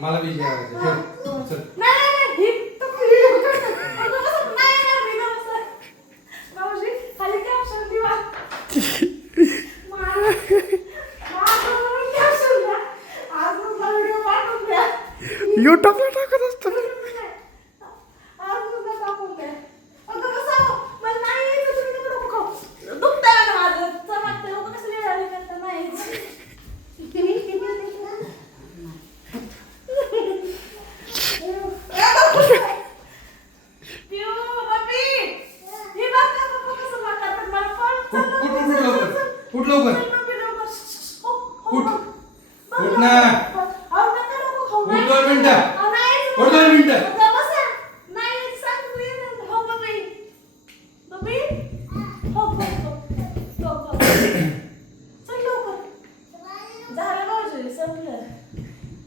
मला बी जेवायचं चल. युट्यूबला टाकत असतो मी. उठ लवकर उठ उठ ना उठ 2 मिनिटं उठ 2 मिनिटं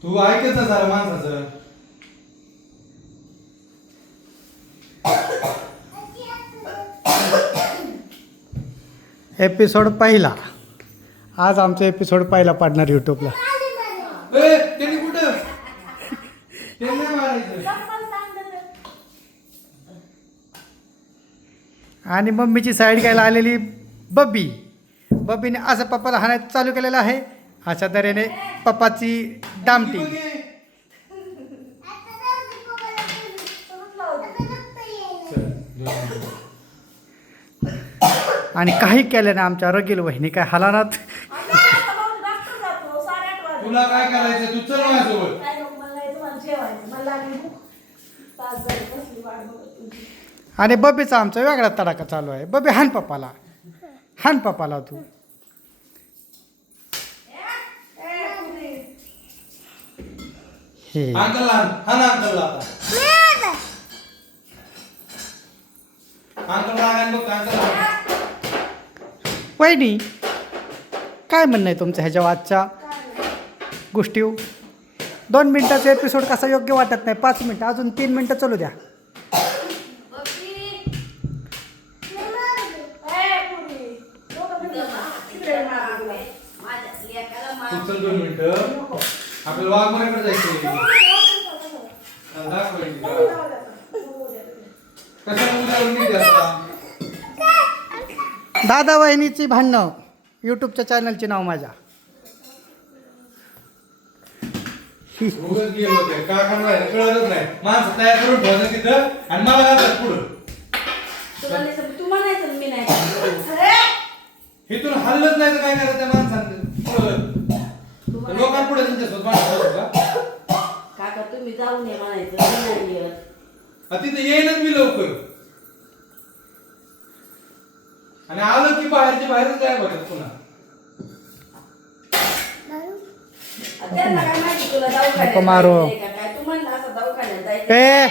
तू ऐकत जा जरा माणसाचं. एपिसोड पहिला. आज आमचा एपिसोड पहिला पडणार यूट्यूबला. त्यांनी कुठं त्यांनी नाही मारायचं. आणि मम्मीची साईड घ्यायला आलेली बब्बी. बब्बीने असं पप्पाला हाणायचं चालू केलेलं आहे. अशा तऱ्हेने पप्पाची दामटी. आणि काही केलं ना आमच्या रगील वहिनी काय हलानात. तुला काय करायचं तू चल माझ्यासोबत. आणि बब्बीचा आमचा वेगळा तडाखा चालू आहे. बब्बी हाण पप्पाला, हाण पप्पाला तू. हे अंकल हा ना अंकल आता अंकल रागान बघ अंकल. वहिनी काय म्हणणं आहे तुमचं ह्याच्या आजच्या गोष्टी? 2 मिनिटाचा एपिसोड कसा योग्य वाटत नाही. 5 मिनिटं अजून 3 मिनिटं चालू द्या. तू चल 2 मिनिटं आपल्याला वाघमाऱ्याकडे जायचं. कशाला उद्यावर नाही जास्त. दादा वहिनीची भांडणं. यूट्यूबच्या चॅनलचे नाव माझ्या. उगाच गेलो होते का करणार कळतच नाही. माणसं तयार करून ठेवायचं तिथं आणि मला जातात पुढं. इथून हल्लच नाही तर काय करायचं त्या माणसांनी लोकांपुढे त्यांच्यासोबत माणसं काका तुम्ही जाऊन ये म्हणायचं. तिथे येईनच मी लवकर. आणि आलं की बाहेरच्या बाहेरच काय बघत पुन्हा. त्यांना काय माहिती तुला दवाखान्यात नको मारो. जायचंय का काय? तू म्हणला असं दवाखान्यात जायचं. ए